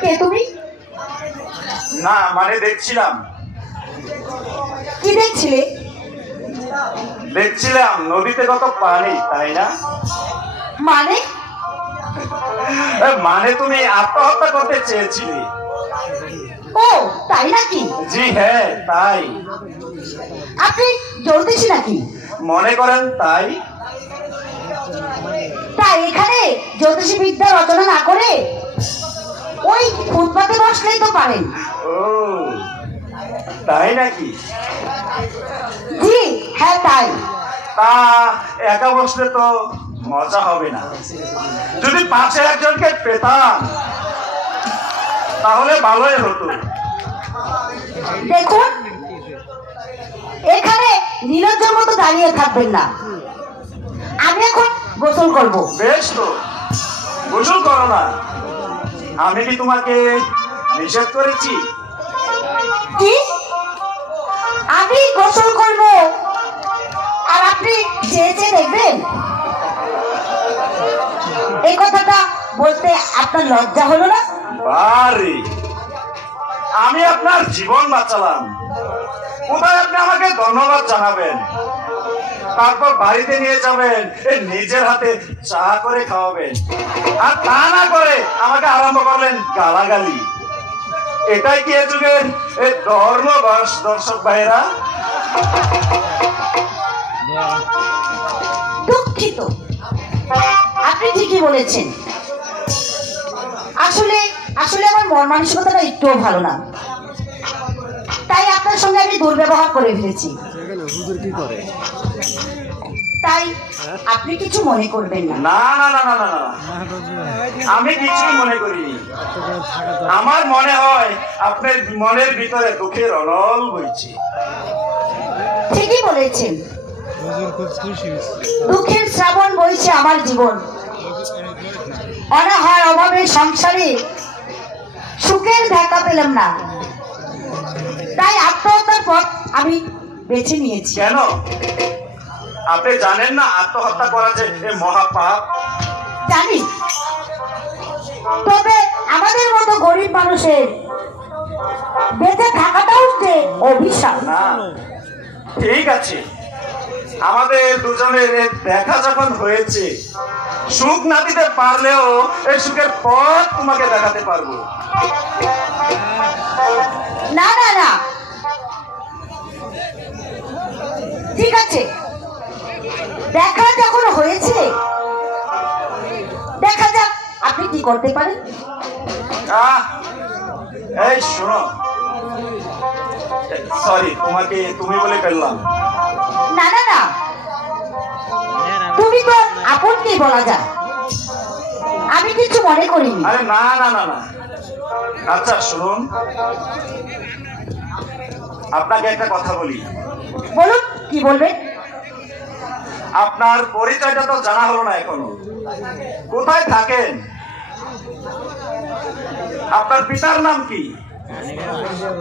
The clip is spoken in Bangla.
কে তুমি? না মানে দেখছিলাম। কি দেখছিলে? দেখছিলাম নদীতে কত পানি তাই না? মানে? মানে তুমি আত্মহত্যা করতে চেয়েছিলে। ও তাই নাকি? জি হ্যাঁ তাই। আপনি জ্যোতিষী নাকি? মনে করেন তাই তাই এখানে জ্যোতিষী বিদ্যা রচনা না করে ওই ফুটপাতে বসলেই তো পারেন। তাই নাকি? জি হ্যাঁ তাই। তা একা বসলে তো মজা হবে না। যদি পাশে একজনকে পেতাম তাহলে ভালোই হতো। দেখুন এখানে নীলজ্জর মতো দাঁড়িয়ে থাকবেন না। আমি এখন গোসল করব। বেশ তো। গোসল করো না। আমি কি তোমাকে নিষেধ করেছি? কি? আমি গোসল করব। আর আপনি চেয়ে চেয়ে দেখবেন এই কথাটা বলতে আপনার লজ্জা হলো না? বারে। আমি আপনার জীবন বাঁচালাম। কোথায় আপনি আমাকে ধন্যবাদ জানাবেন? তারপর বাড়িতে নিয়ে যাবেন। নিজের হাতে চা করে খাওয়াবেন। আর তা না করে আমাকে আরম্ভ করলেন গালাগালি। এটাই কি যুগের ধর্ম দর্শ- দর্শক ভাইরা দুঃখিত। আপনি ঠিকই বলেছেন। আসলে আসলে আমার মন মানসিকতাটা একটুও ভালো না। তাই আপনার সঙ্গে আমি দুর্ব্যবহার করে ফেলেছি। হুজুর কি করে? তাই আপনি কিছু মনে করবেন না। না না না না আমি কিছুই মনে করিনি। আমার মনে হয় আপনার মনের ভিতরে দুঃখের অনল বইছে। ঠিকই বলেছেন। হুজুর খুব খুশি হয়েছে দুঃখের শ্রাবণ বইছে আমার জীবন। অনাহার অভাবে সংসারে সুখের দেখা পেলাম না। তাই আত্মহত্যার পথ আমি বেছে নিয়েছি। কেন? আপনি জানেন না আত্মহত্যা করা যে মহাপাপ জানি। তবে আমাদের মতো গরিব মানুষের বেঁচে থাকাটাও যে অভিশাপ না ঠিক আছে। আমাদের দুজনের দেখা যখন হয়েছে সুখ না দিতে পারলেও এই সুখের পথ তোমাকে দেখাতে পারব। না না না। ঠিক আছে। দেখা যখন হয়েছে দেখা যাক আপনি কি করতে পারেন। এই শোনো। সরি তোমাকে তুমি বলে ফেললাম। না না না। তুমি তো আপনকেই বলা যায়। আমি কিছু মনে করিনি। আরে না না না না। আচ্ছা শুনুন। আপনাকে একটা কথা বলি। বলুন। কি বলবেন আপনার পরিচয়টা তো জানা হলো না এখনও। কোথায় থাকেন? আপনার পিতার নাম কি?